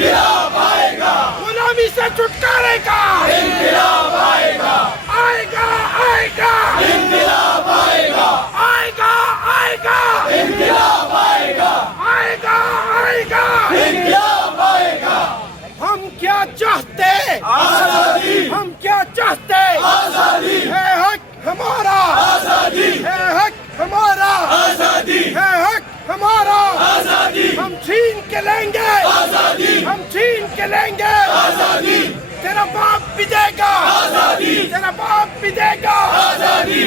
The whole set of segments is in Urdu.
انقلاب آئے گا، غلامی سے چھٹکارے کا انقلاب آئے گا، آئے گا آئے گا انقلاب آئے گا، آئے گا آئے گا انقلاب آئے گا، آئے گا آئے گا انقلاب آئے گا۔ ہم کیا چاہتے آزادی، ہم کیا چاہتے آزادی، ہے حق ہمارا آزادی، ہے حق ہمارا آزادی، ہے حق ہمارا آزادی، ہم چھین کے لیں گے آزادی، ہم چھین کے لیں گے آزادی، تیرا باپ بھی دے گا آزادی، تیرا باپ بھی دے گا آزادی۔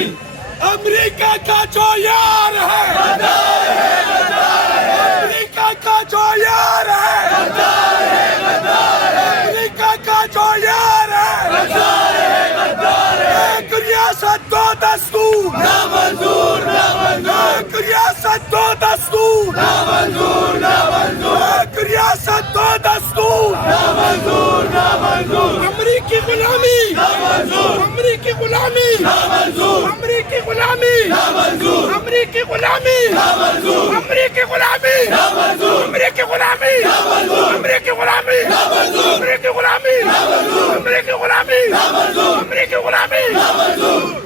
امریکہ کا جو یار ہے غدار ہے، غدار ہے، امریکہ کا جو یار ہے غدار ہے، غدار ہے، امریکہ کا جو یار ہے غدار ہے، غدار ہے۔ ایک ریاست دو دستور نامنظور، نامنظور، ایک ریاست دو دستور نامنظور، نامنظور، ایک ریاست دو دستور نامنظور، نامنظور۔ امریکی غلامی نامنظور، امریکی غلامی نامنظور، امریکی غلامی نامنظور، امریکی غلامی نامنظور، امریکی غلامی نامنظور، امریکی غلامی نامنظور، امریکی غلامی نامنظور، امریکی غلامی نامنظور، امریکی غلامی نامنظور، امریکی غلامی نامنظور۔